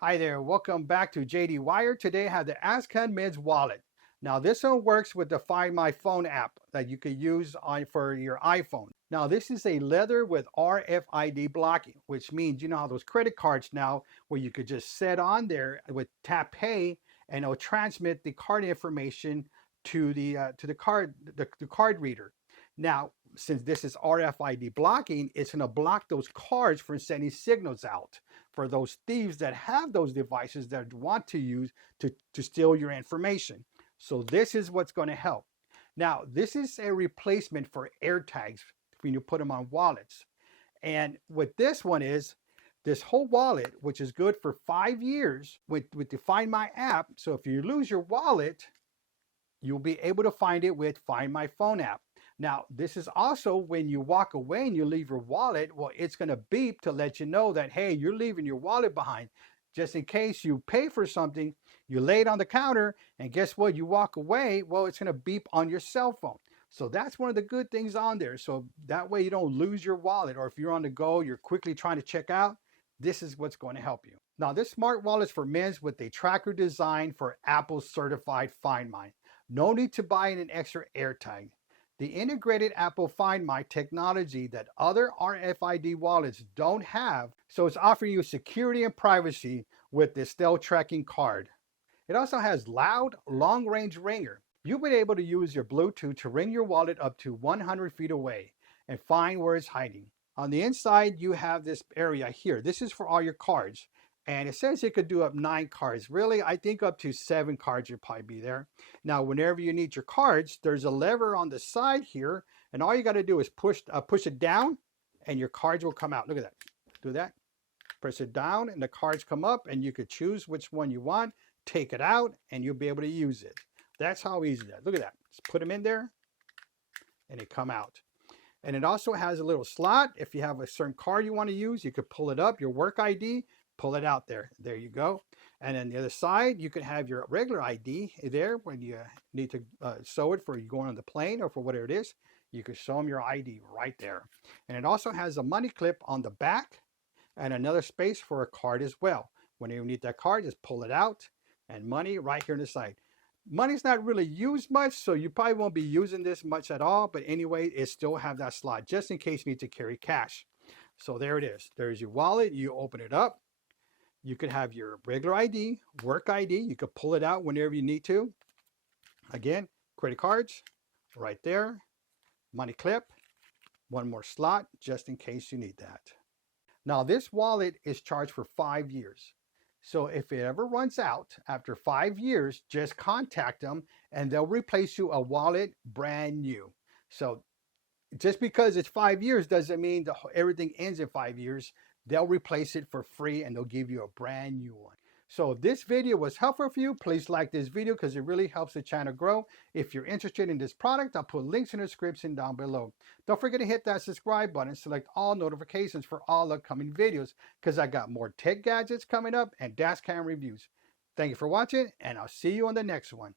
Hi there, welcome back to JD Wire. Today I have the Auskang Smart Wallet. Now this one works with the Find My Phone app that you can use for your iPhone. Now this is a leather with RFID blocking, which means you know how those credit cards now where you could just set on there with tap pay and it'll transmit the card information to the card reader. Now since this is RFID blocking, it's going to block those cards from sending signals out for those thieves that have those devices that want to use to steal your information. So this is what's going to help. Now, this is a replacement for AirTags when you put them on wallets. And what this one is, this whole wallet, which is good for 5 years with the Find My app. So if you lose your wallet, you'll be able to find it with Find My Phone app. Now, this is also when you walk away and you leave your wallet, well, it's going to beep to let you know that, hey, you're leaving your wallet behind. Just in case you pay for something, you lay it on the counter, and guess what? You walk away, well, it's going to beep on your cell phone. So that's one of the good things on there. So that way you don't lose your wallet, or if you're on the go, you're quickly trying to check out, this is what's going to help you. Now, this smart wallet is for men's with a tracker design for Apple certified Find My. No need to buy an extra AirTag. The integrated Apple Find My technology that other RFID wallets don't have, so it's offering you security and privacy with this stealth tracking card. It also has loud, long-range ringer. You'll be able to use your Bluetooth to ring your wallet up to 100 feet away and find where it's hiding. On the inside, you have this area here. This is for all your cards. And it says it could do up 9 cards. Really, I think up to 7 cards would probably be there. Now, whenever you need your cards, there's a lever on the side here. And all you got to do is push it down and your cards will come out. Look at that. Do that. Press it down and the cards come up and you could choose which one you want. Take it out and you'll be able to use it. That's how easy that is. Look at that. Just put them in there and they come out. And it also has a little slot. If you have a certain card you want to use, you could pull it up, your work ID. Pull it out there. There you go. And then the other side, you can have your regular ID there when you need to show it for you going on the plane or for whatever it is. You can show them your ID right there. And it also has a money clip on the back and another space for a card as well. When you need that card, just pull it out and money right here on the side. Money's not really used much, so you probably won't be using this much at all. But anyway, it still have that slot just in case you need to carry cash. So there it is. There's your wallet. You open it up. You could have your regular ID, work ID. You could pull it out whenever you need to. Again, credit cards right there. Money clip. One more slot just in case you need that. Now this wallet is charged for 5 years. So if it ever runs out after 5 years, just contact them and they'll replace you a wallet brand new. So just because it's 5 years doesn't mean everything ends in 5 years. They'll replace it for free and they'll give you a brand new one. So if this video was helpful for you, please like this video because it really helps the channel grow. If you're interested in this product, I'll put links in the description down below. Don't forget to hit that subscribe button, select all notifications for all upcoming videos because I got more tech gadgets coming up and dash cam reviews. Thank you for watching and I'll see you on the next one.